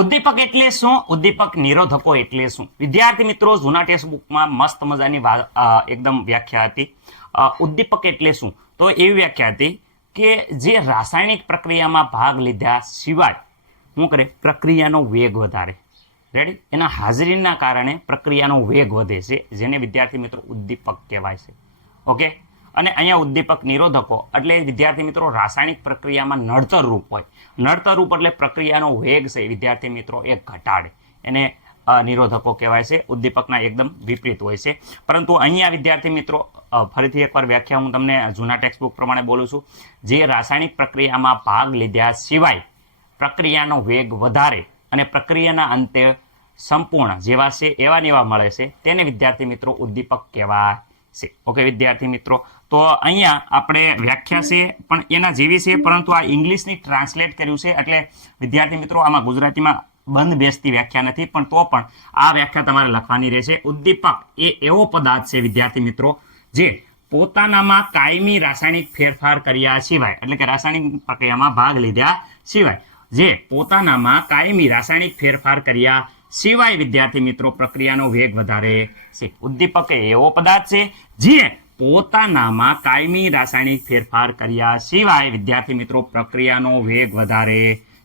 ઉદ્દીપક એટલે શું? ઉદ્દીપક નિરોધકો એટલે શું? વિદ્યાર્થી મિત્રો, જૂના ટેક્સ્ટ બુકમાં મસ્ત મજાની એકદમ વ્યાખ્યા હતી. ઉદ્દીપક એટલે શું? તો એવી વ્યાખ્યા હતી કે જે રાસાયણિક પ્રક્રિયામાં ભાગ લીધા સિવાય શું કરે? પ્રક્રિયાનો વેગ વધારે. રેડી એના હાજરીના કારણે પ્રક્રિયાનો વેગ વધે છે, જેને વિદ્યાર્થી મિત્રો ઉદ્દીપક કહેવાય છે. ઓકે અને અહીંયા ઉદ્દીપક નિરોધકો, એટલે વિદ્યાર્થી મિત્રો રાસાયણિક પ્રક્રિયામાં નડતર રૂપ હોય. નડતર રૂપ એટલે પ્રક્રિયાનો વેગ છે વિદ્યાર્થી મિત્રો એ ઘટાડે. એને નિરોધકો કહેવાય છે, ઉદ્દીપકના એકદમ વિપરીત હોય છે. પરંતુ અહીંયા વિદ્યાર્થી મિત્રો ફરીથી એકવાર વ્યાખ્યા હું તમને જૂના ટેક્સ્ટબુક પ્રમાણે બોલું છું. જે રાસાયણિક પ્રક્રિયામાં ભાગ લીધા સિવાય પ્રક્રિયાનો વેગ વધારે અને પ્રક્રિયાના અંતે સંપૂર્ણ જેવા છે, એવા ને એવા મળે છે, તેને વિદ્યાર્થી મિત્રો ઉદ્દીપક કહેવાય છે. ઓકે, વિદ્યાર્થી મિત્રો તો અહીંયા આપણે વ્યાખ્યા છે, પણ એના જેવી છે, પરંતુ આ ઇંગ્લિશની ટ્રાન્સલેટ કર્યું છે, એટલે વિદ્યાર્થી મિત્રો, આમાં ગુજરાતીમાં બંધ બેસતી વ્યાખ્યા નથી, પણ તો પણ આ વ્યાખ્યા તમારે લખવાની રહેશે. ઉદ્દીપક એ એવો પદાર્થ છે, વિદ્યાર્થી મિત્રો, જે પોતાનામાં કાયમી રાસાયણિક ફેરફાર કર્યા સિવાય, એટલે કે રાસાયણિક પ્રક્રિયામાં ભાગ લીધા સિવાય, જે પોતાનામાં કાયમી રાસાયણિક ફેરફાર કર્યા સિવાય વિદ્યાર્થી મિત્રો, પ્રક્રિયાનો વેગ વધારે છે. ઉદ્દીપક એવો પદાર્થ છે, જે પોતાનામાં કાયમી રાસાયણિક ફેરફાર કર્યા સિવાય વિદ્યાર્થી મિત્રો પ્રક્રિયાનો વેગ વધારે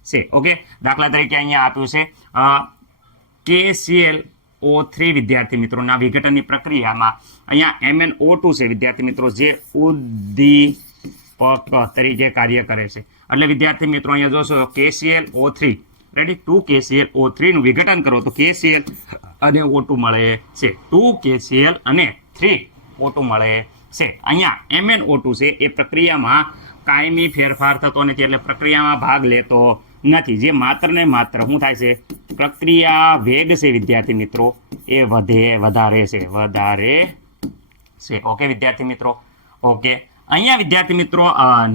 છે. ઓકે? દાખલા તરીકે અહીંયા આપ્યું છે કે સીએલ ઓ થ્રી વિદ્યાર્થી મિત્રોના વિઘટનની પ્રક્રિયામાં. અહીંયા MnO2 ટુ છે વિદ્યાર્થી મિત્રો, જે ઉદ્દીપક તરીકે કાર્ય કરે છે. એટલે વિદ્યાર્થી મિત્રો અહીંયા જોશો KCL O three. Ready to KCL O થ્રીનું વિઘટન કરો તો કેસીએલ અને O2 મળે છે. ટુ કેસીએલ અને થ્રી. O2 મળે છે. અહીંયા MnO2 છે, એ પ્રક્રિયામાં કાયમી ફેરફાર થતો નથી એટલે પ્રક્રિયામાં ભાગ લેતો નથી. જે માત્ર ને માત્ર શું થાય છે? પ્રક્રિયા વેગ છે, વિદ્યાર્થી મિત્રો. એ વધે, વધારે છે વધારે છે. ઓકે વિદ્યાર્થી મિત્રો. ઓકે અહીંયા વિદ્યાર્થી મિત્રો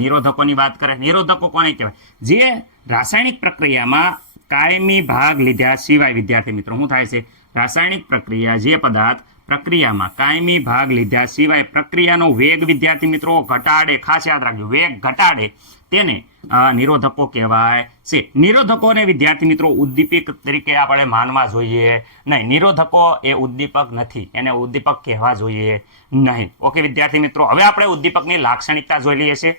નિરોધકોની વાત કરે. નિરોધકો કોને કહેવાય? જે રાસાયણિક પ્રક્રિયામાં કાયમી ભાગ લીધા સિવાય, વિદ્યાર્થી મિત્રો, શું થાય છે? રાસાયણિક પ્રક્રિયા જે પદાર્થ પ્રક્રિયામાં કાયમી ભાગ લીધા સિવાય પ્રક્રિયાનો વેગ, વિદ્યાર્થી મિત્રો, ઘટાડે, ખાસ યાદ રાખજો, વેગ ઘટાડે તેને નિરોધકો કહેવાય છે. નિરોધકોને વિદ્યાર્થી મિત્રો, ઉદ્દીપક તરીકે આપણે માનવા જોઈએ. નહીં, નિરોધકો એ ઉદ્દીપક નથી, એને ઉદ્દીપક કહેવા જોઈએ નહીં. ઓકે, વિદ્યાર્થી મિત્રો, હવે આપણે ઉદ્દીપકની લાક્ષણિકતા જોઈ લઈએ છીએ.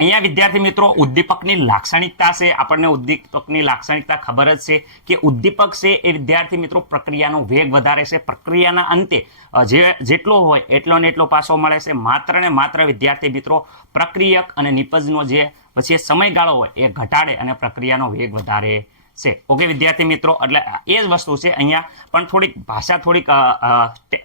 અહીંયા વિદ્યાર્થી મિત્રો, ઉદ્દીપકની લાક્ષણિકતા છે. આપણને ઉદ્દીપકની લાક્ષણિકતા ખબર જ છે કે ઉદ્દીપક છે એ વિદ્યાર્થી મિત્રો પ્રક્રિયાનો વેગ વધારે છે. પ્રક્રિયાના અંતે જે, જેટલો હોય એટલો ને એટલો પાછો મળે છે. માત્ર ને માત્ર વિદ્યાર્થી મિત્રો પ્રક્રિયક અને નિપજનો જે, પછી સમયગાળો હોય એ ઘટાડે અને પ્રક્રિયાનો વેગ વધારે છે. ઓકે વિદ્યાર્થી મિત્રો, એટલે એ જ વસ્તુ છે અહીંયા, પણ થોડીક ભાષા થોડીક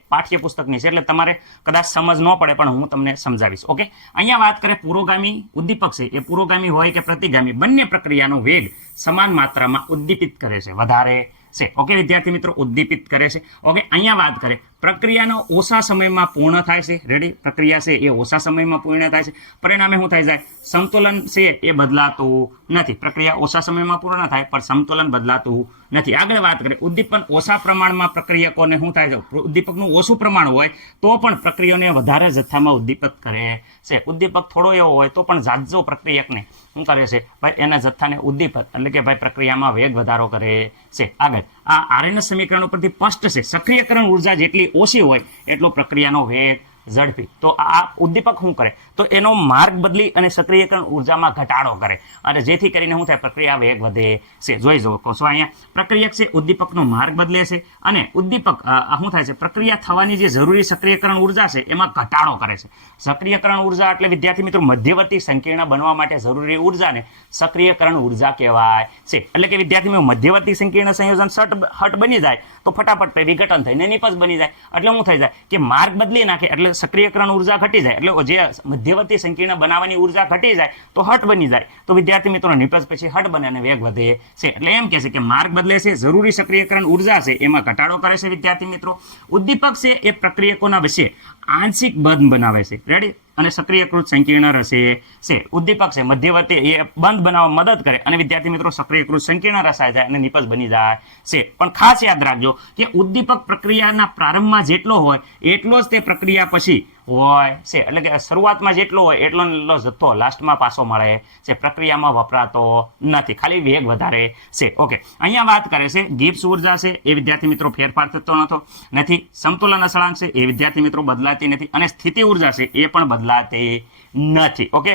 પાઠ્યપુસ્તકની છે, એટલે તમારે કદાચ સમજ ન પડે, પણ હું તમને સમજાવીશ. ઓકે અહીંયા વાત કરીએ પુરોગામી ઉદ્દીપક છે. એ પુરોગામી હોય કે પ્રતિગામી, બંને પ્રક્રિયાનો વેગ સમાન માત્રામાં ઉદ્દીપિત કરે છે, વધારે છે. ઓકે વિદ્યાર્થી મિત્રો, ઉદ્દીપિત કરે છે. ઓકે અહીંયા વાત કરે પ્રક્રિયાનો ઓછા સમયમાં પૂર્ણ થાય છે. રેડી પ્રક્રિયા છે એ ઓછા સમયમાં પૂર્ણ થાય છે. પરિણામે શું થાય જાય સંતુલન છે એ બદલાતું નથી. પ્રક્રિયા ઓછા સમયમાં પૂર્ણ થાય, પણ સંતુલન બદલાતું નથી. આગળ વાત કરીએ. ઉદ્દીપન ઓછા પ્રમાણમાં પ્રક્રિયકોને શું થાય છે? ઉદ્દીપકનું ઓછું પ્રમાણ હોય, તો પણ પ્રક્રિયાને વધારે જથ્થામાં ઉદ્દીપક કરે છે. ઉદ્દીપક થોડો એવો હોય, તો પણ જાજો પ્રક્રિયકને શું કરે છે? ભાઈ, એના જથ્થાને ઉદ્દીપક, એટલે કે ભાઈ પ્રક્રિયામાં વેગ વધારો કરે છે. આગળ. આ આરએનએસ સમીકરણ ઉપરથી સ્પષ્ટ છે. સક્રિયકરણ ઊર્જા જેટલી ઓછી હોય એટલો પ્રક્રિયાનો વેગ ઝડપી. તો આ ઉદ્દીપક શું કરે? તો એનો માર્ગ બદલી અને સક્રિયકરણ ઉર્જામાં ઘટાડો કરે. અને જેથી કરીને શું થાય? પ્રક્રિયા વેગ વધે છે. જોઈ જુઓ કહો છો અહીંયા. પ્રક્રિયક છે, ઉદ્દીપકનો માર્ગ બદલે છે અને ઉદ્દીપક શું થાય છે? પ્રક્રિયા થવાની જે જરૂરી સક્રિયકરણ ઊર્જા છે, એમાં ઘટાડો કરે છે. સક્રિયકરણ ઊર્જા એટલે વિદ્યાર્થી મિત્રો, મધ્યવર્તી સંકીર્ણ બનવા માટે જરૂરી ઉર્જાને સક્રિયકરણ ઊર્જા કહેવાય છે. એટલે કે વિદ્યાર્થી મધ્યવર્તી સંકીર્ણ સંયોજન સટ, હટ બની જાય તો ફટાફટ વિઘટન થઈને નિપજ બની જાય. એટલે શું થઈ જાય? કે માર્ગ બદલી નાખે. એટલે સક્રિયકરણ ઊર્જા ઘટી જાય, એટલે જે મધ્યવર્તી સંકીર્ણ બનાવવાની ઊર્જા ઘટી જાય, તો હટ બની જાય. તો વિદ્યાર્થી મિત્રો, નિપજ પછી હટ બને અને વેગ વધે છે. એટલે એમ કહે છે કે માર્ગ બદલે છે, જરૂરી સક્રિયકરણ ઊર્જા છે, એમાં ઘટાડો કરે છે વિદ્યાર્થી મિત્રો. ઉદ્દીપક છે એ પ્રક્રિયકોના વિશે આંશિક બંધ બનાવે છે. રેડી અને સક્રિયકૃત સંકીર્ણ રસે છે. ઉદ્દીપક છે, મધ્યવર્તી, એ બંધ બનાવવા મદદ કરે અને વિદ્યાર્થી મિત્રો સક્રિયકૃત સંકીર્ણ રસાય જાય અને નિપજ બની જાય છે. પણ ખાસ યાદ રાખજો કે ઉદ્દીપક પ્રક્રિયાના પ્રારંભમાં જેટલો હોય, એટલો જ તે પ્રક્રિયા પછી હોય. છે, એટલે કે શરૂઆતમાં જેટલો હોય, એટલો એટલો જથ્થો લાસ્ટમાં પાછો મળે છે, પ્રક્રિયામાં વપરાતો નથી. ખાલી વેગ વધારે છે. ઓકે અહીંયા વાત કરે છે ગિબ્સ ઊર્જા છે, એ વિદ્યાર્થી મિત્રો ફેરફાર થતો નતો નથી. સમતુલન અસળાંક છે, એ વિદ્યાર્થી મિત્રો બદલાતી નથી. અને સ્થિતિ ઊર્જા છે, એ પણ બદલાતી નથી. ઓકે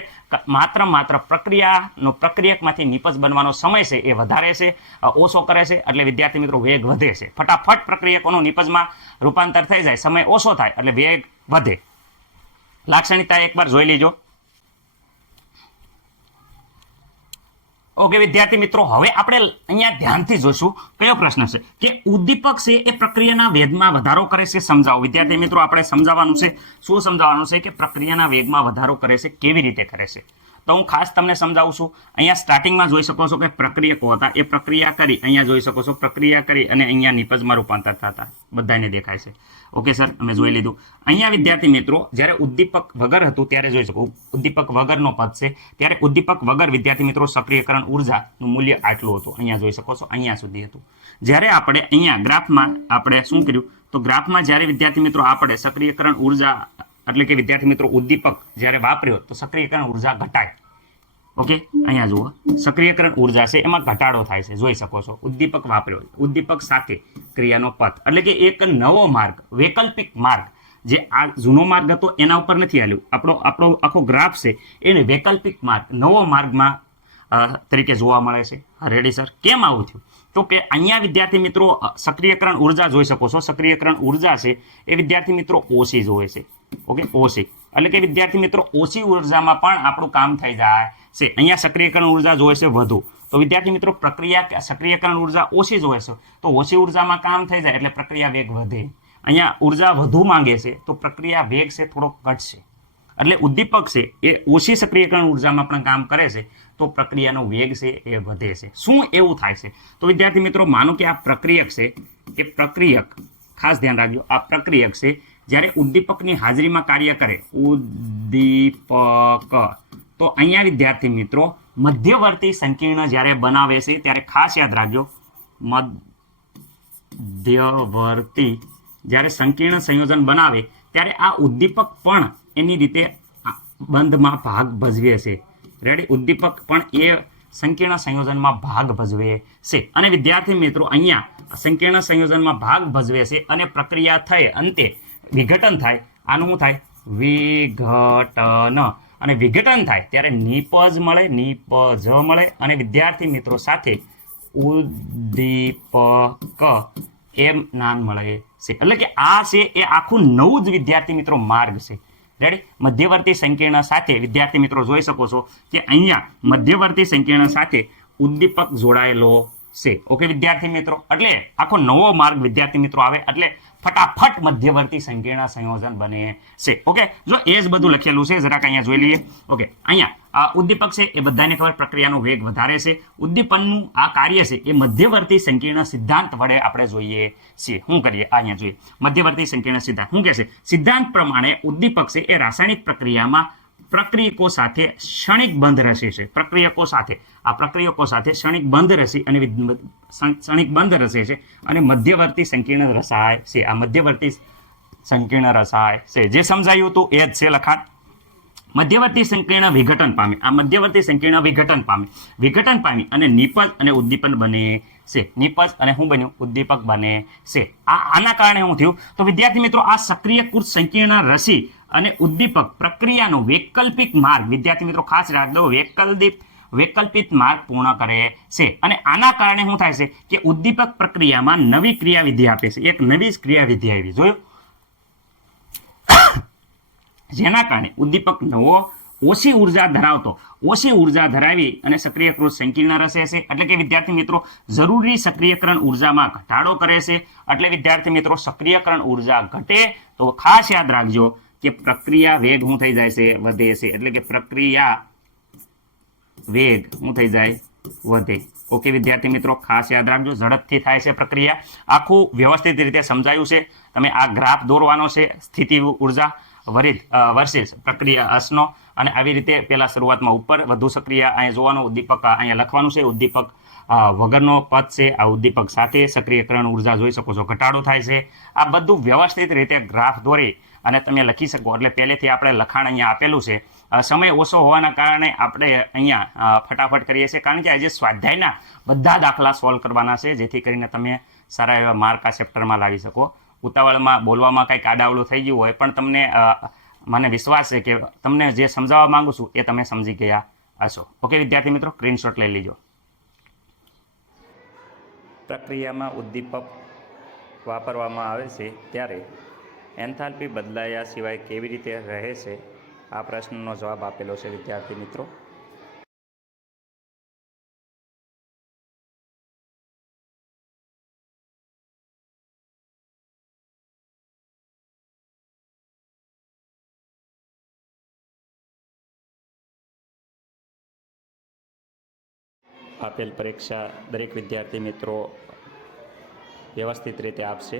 માત્ર માત્ર પ્રક્રિયાનો પ્રક્રિયકમાંથી નિપજ બનવાનો સમય છે, એ વધારે છે, ઓછો કરે છે, એટલે વિદ્યાર્થી મિત્રો વેગ વધે છે. ફટાફટ પ્રક્રિયકોનું નિપજમાં રૂપાંતર થઈ જાય, સમય ઓછો થાય, એટલે વેગ વધે. લાક્ષણિકતા એકવાર જોઈ લેજો. ઓકે, વિદ્યાર્થી મિત્રો, હવે આપણે અહીંયા ધ્યાનથી જોશું કયો પ્રશ્ન છે કે ઉદ્દીપક છે એ પ્રક્રિયાના વેગમાં વધારો કરે છે સમજાવો. વિદ્યાર્થી મિત્રો, આપણે સમજાવવાનું છે. શું સમજાવવાનું છે કે પ્રક્રિયાના વેગમાં વધારો કરે છે? કેવી રીતે કરે છે? તો હું ખાસ તમને સમજાવું છું. અહીંયા સ્ટાર્ટિંગમાં જોઈ શકો છો કે પ્રક્રિયકો હતા? એ પ્રક્રિયા કરી, અહીંયા જોઈ શકો છો પ્રક્રિયા કરી અને અહીંયા નિપજમાં રૂપાંતર થતા બધાને દેખાય છે. ઓકે, સર, અમે જોઈ લીધું. અહીંયા વિદ્યાર્થી મિત્રો, જ્યારે ઉદ્દીપક વગર હતું, ત્યારે જોઈ શકો, ઉદ્દીપક વગરનો પદ છે. ત્યારે ઉદ્દીપક વગર વિદ્યાર્થી મિત્રો, સક્રિયકરણ ઉર્જાનું મૂલ્ય આટલું હતું. અહીંયા જોઈ શકો છો, અહીંયા સુધી હતું. જ્યારે આપણે અહીંયા ગ્રાફમાં આપણે શું કર્યું? તો ગ્રાફમાં જ્યારે વિદ્યાર્થી મિત્રો, આપણે સક્રિયકરણ ઊર્જા એટલે કે વિદ્યાર્થી મિત્રો ઉદ્દીપક જ્યારે વાપર્યો તો સક્રિયકરણ ઊર્જા ઘટાય ઓકે? અહીંયા જુઓ. સક્રિયકરણ ઊર્જા છે, એમાં ઘટાડો થાય છે. જોઈ શકો છો. ઉદ્દીપક વાપર્યો. ઉદ્દીપક સાથે ક્રિયાનો પથ. એટલે કે એક નવો માર્ગ, વૈકલ્પિક માર્ગ. જે આ જૂનો માર્ગ હતો, એના ઉપર નથી આવ્યું આપણો આપણો આખો ગ્રાફ છે, એને વૈકલ્પિક માર્ગ, નવો માર્ગમાં તરીકે જોવા મળે છે. રેડી સર કેમ આવું થયું? તો કે અહીંયા વિદ્યાર્થી મિત્રો સક્રિયકરણ ઊર્જા જોઈ શકો છો. સક્રિયકરણ ઊર્જા છે, એ વિદ્યાર્થી મિત્રો ઓછી જોવે છે. ઓકે, ઓછી. એટલે કે વિદ્યાર્થી મિત્રો, ઓછી ઉર્જામાં પણ આપણું કામ થઈ જાય છે. અહીંયા સક્રિયકરણ ઊર્જા જોઈએ છે વધુ. તો વિદ્યાર્થી મિત્રો, પ્રક્રિયા સક્રિયકરણ ઊર્જા ઓછી જોઈએ છે. તો ઓછી ઉર્જામાં કામ થઈ જાય એટલે પ્રક્રિયા વેગ વધે. અહીંયા ઊર્જા વધુ માંગે છે, તો પ્રક્રિયા વેગ છે થોડો ઘટશે. એટલે ઉદ્દીપક છે, એ ઓછી સક્રિયકરણ ઉર્જામાં પણ કામ કરે છે, તો પ્રક્રિયાનો વેગ છે એ વધે છે. શું એવું થાય છે? તો વિદ્યાર્થી મિત્રો, માનો કે આ પ્રક્રિયક છે, એ પ્રક્રિયક, ખાસ ધ્યાન રાખજો, આ પ્રક્રિયક છે જ્યારે ઉદ્દીપકની હાજરીમાં કાર્ય કરે, ઉદ્દીપક. તો અહીંયા વિદ્યાર્થી મિત્રો, મધ્યવર્તી સંકીર્ણ જ્યારે બનાવે છે, ત્યારે ખાસ યાદ રાખજો, મધ્યવર્તી જ્યારે સંકીર્ણ સંયોજન બનાવે, ત્યારે આ ઉદ્દીપક પણ એની રીતે બંધમાં ભાગ ભજવે છે. રેડી ઉદ્દીપક પણ એ સંકીર્ણ સંયોજનમાં ભાગ ભજવે છે. અને વિદ્યાર્થી મિત્રો, અહીંયા સંકીર્ણ સંયોજનમાં ભાગ ભજવે છે અને પ્રક્રિયા થઈ. અંતે વિઘટન થાય. આનું શું થાય? વિઘટન. અને વિઘટન થાય ત્યારે નિપજ મળે નિપજ મળે અને વિદ્યાર્થી મિત્રો સાથે ઉદ્દીપક એમ નામ મળે છે. એટલે કે આ છે એ આખું નવું જ વિદ્યાર્થી મિત્રો માર્ગ છે. રેડી મધ્યવર્તી સંકીર્ણ સાથે વિદ્યાર્થી મિત્રો જોઈ શકો છો કે અહીંયા મધ્યવર્તી સંકીર્ણ સાથે ઉદ્દીપક જોડાયેલો છે ઓકે વિદ્યાર્થી મિત્રો, એટલે આખો નવો માર્ગ વિદ્યાર્થી મિત્રો આવે, એટલે ફટાફટ મધ્યવર્તી સંકીર્ણ સંયોજન બને છે ઓકે જો એ જ બધું લખેલું છે, જરાક અહીંયા જોઈ લઈએ. ઓકે અહીંયા ઉદ્દીપક છે, એ બધાને ખબર પ્રક્રિયાનો વેગ વધારે છે. ઉદ્દીપનનું આ કાર્ય છે, એ મધ્યવર્તી સંકીર્ણ સિદ્ધાંત વડે આપણે જોઈએ છીએ શું કરીએ? અહીંયા જોઈએ. મધ્યવર્તી સંકીર્ણ સિદ્ધાંત. શું કહે છે? સિદ્ધાંત પ્રમાણે ઉદ્દીપક છે, એ રાસાયણિક પ્રક્રિયામાં પ્રક્રિયકો સાથે ક્ષણિક બંધ રસી છે. પ્રક્રિયકો સાથે. આ પ્રક્રિયકો સાથે ક્ષણિક બંધ રસી અને ક્ષણિક બંધ રસે છે અને મધ્યવર્તી સંકીર્ણ રસાય છે. આ મધ્યવર્તી સંકીર્ણ રસાય છે. જે સમજાયું હતું એ જ છે લખાણ. મધ્યવર્તી સંકીર્ણ વિઘટન પામે. આ મધ્યવર્તી સંકીર્ણ વિઘટન પામે. વિઘટન પામી અને નિપજ અને ઉદ્દીપન બને છે. નિપજ અને શું બન્યું ઉદ્દીપક બને છે. આ આના કારણે શું થયું. તો વિદ્યાર્થી મિત્રો, આ સક્રિયકૃત સંકીર્ણ રસી અને ઉદ્દીપક પ્રક્રિયાનો વૈકલ્પિક માર્ગ. વિદ્યાર્થી મિત્રો, ખાસ રાખ દો વૈકલ્પિક વૈકલ્પિક માર્ગ પૂર્ણ કરે છે. અને આના કારણે શું થાય છે કે ઉદ્દીપક પ્રક્રિયામાં નવી ક્રિયાવિધિ આપે છે. એક નવી ક્રિયાવિધિ આવી. જોયું? જેના કારણે ઉદ્દીપક નવો ઓછી ઊર્જા ધરાવતો, ઓછી ઊર્જા ધરાવી અને સક્રિયકૃત સંકીર્ણ રસે છે. એટલે કે વિદ્યાર્થી મિત્રો, જરૂરી સક્રિયકરણ ઉર્જામાં ઘટાડો કરે છે. એટલે વિદ્યાર્થી મિત્રો, સક્રિયકરણ ઊર્જા ઘટે તો ખાસ યાદ રાખજો કે પ્રક્રિયા વેગ શું થઈ જાય છે? વધે છે. એટલે કે પ્રક્રિયા વેગ શું થઈ જાય? વધે. ઓકે વિદ્યાર્થી મિત્રો, ખાસ યાદ રાખજો. ઝડપથી થાય છે પ્રક્રિયા. આખું વ્યવસ્થિત રીતે સમજાયું છે. તમે આ ગ્રાફ દોરવાનો છે, સ્થિતિ ઊર્જા. વરિત વર્સિસ પ્રક્રિયા અસનો અને આવી રીતે પેલા શરૂઆતમાં ઉપર વધુ સક્રિય અહીંયા જોવાનો ઉદ્દીપક અહીંયા લખવાનું છે ઉદ્દીપક વગરનો પદ છે, આ ઉદ્દીપક સાથે સક્રિયકરણ ઊર્જા જોઈ શકો છો, ઘટાડો થાય છે. આ બધું વ્યવસ્થિત રીતે ગ્રાફ દોરી અને તમે લખી શકો, એટલે પહેલેથી આપણે લખાણ અહીંયા આપેલું છે. સમય ઓછો હોવાના કારણે આપણે અહીંયા ફટાફટ કરીએ છીએ, કારણ કે આજે સ્વાધ્યાયના બધા દાખલા સોલ્વ કરવાના છે, જેથી કરીને તમે સારા એવા માર્ક આ ચેપ્ટરમાં લાવી શકો. ઉતાવળમાં બોલવામાં કંઈક આડાવડું થઈ ગયું હોય, પણ તમને મને વિશ્વાસ છે કે તમને જે સમજાવવા માંગુ છું એ તમે સમજી ગયા હશો. ઓકે, વિદ્યાર્થી મિત્રો, સ્ક્રીનશોટ લઈ લીજો. પ્રક્રિયામાં ઉદ્દીપક વાપરવામાં આવે છે ત્યારે એન્થાલ્પી બદલાયા સિવાય કેવી રીતે રહે છે? આ પ્રશ્નનો જવાબ આપેલો છે વિદ્યાર્થી મિત્રો. આપેલ પરીક્ષા દરેક વિદ્યાર્થી મિત્રો વ્યવસ્થિત રીતે આપશે.